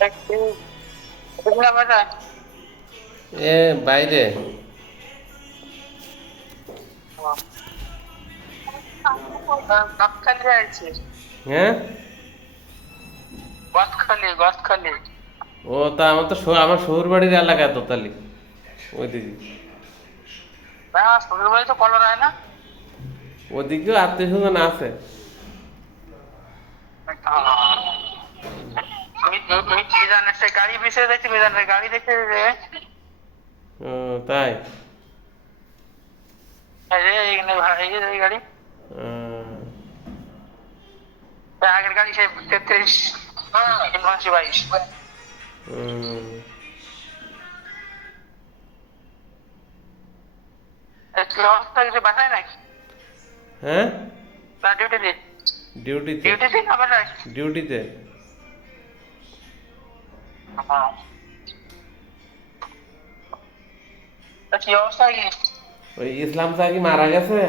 এ বাইরে। হ্যাঁ। গদখালি। ও তা আমার তো আমার শ্বশুর বাড়ির এলাকা তো তাহলে ওইদিকে। না, শ্বশুর বাড়ি তো কলর হয় না। ওদিকেও আত্মীয় স্বজন আছে। মিজানের সে গাড়ি পিছিয়ে দেখছি, মিজানের গাড়ি দেখে ও তাই। এই যে এই গাড়ি, আহ, আগের গাড়ি সে 33 22। উম, কি অবস্থা, কিছু বাসায় নাকি হ্যাঁ। না ডিউটি দিন? ডিউটিতে। ডিউটি দিন আবার নাই? ডিউটিতে। কি অবস্থা কি? ওই ইসলাম চা কি মারা গেছে?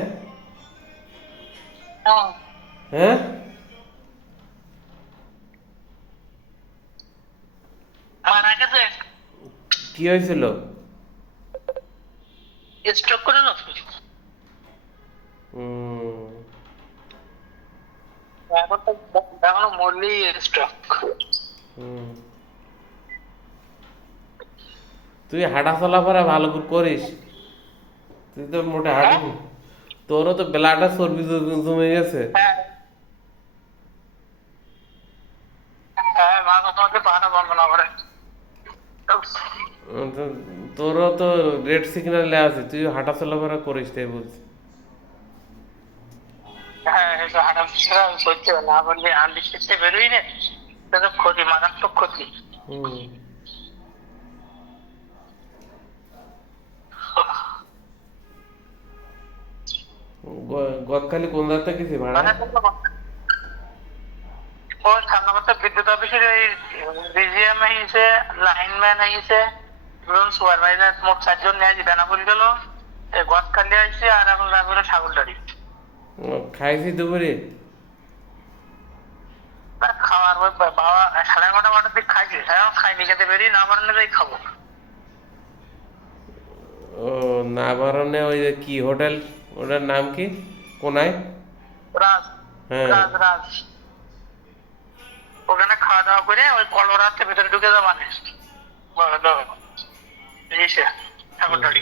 হ্যাঁ। মারা গেছে? কি হয়েছিল? স্ট্রোক করে না? উম, এখন তো এখনো মরলেই স্ট্রোক। হুম। তুই হাঁটা চলাফেরা ভালো করে করিস? তুই তো মোটে হাঁটিস হ্যাঁ না। তোরও তো ব্লাডে চর্বি জমে গেছে। হ্যাঁ হ্যাঁ, মাঝে মধ্যে পাহাড়া বন্ধ না করে। তোরও তো রেড সিগন্যালে আছে, তুই হাঁটা চলাফেরা করিস তাই বলছি। হ্যাঁ, একটু হাঁটাফেরা করতে হবে, না করলে আনলিস্টেড বেরোই না, এটা তো ক্ষতি, মারাত্মক ক্ষতি। হুম। গদখালি কোন রাস্তা গেছি ভাড়া? মানে ও সামনে বছর বিদ্যুৎ অফিসের এই বিজিএম হয়েছে, লাইনম্যান হয়েছে, দুজন সুপারভাইজার, মোট 4 জন নিয়ে বেনাপুর গেল, গদখালি আসছে, আর এখন রাখবে ঠাকুরদারি। খাইছি দুপুরে। খাওয়ার ওই বাবা 11:30-12টার দিকে খাইছি, এখন খাইনি, খেতে বেরিয়ে না বারান্দাতেই খাবো। ও না বারণে ওই যে কি হোটেল, ওটার নাম কি, কোনায়? রাজ, হ্যাঁ। রাজ রাজ, ওখানে খাওয়া দাওয়া করে ওই কলোরাতে ভিতরে ঢুকে যাওয়া মানে ইসে হুম। ঠাকুরদারি।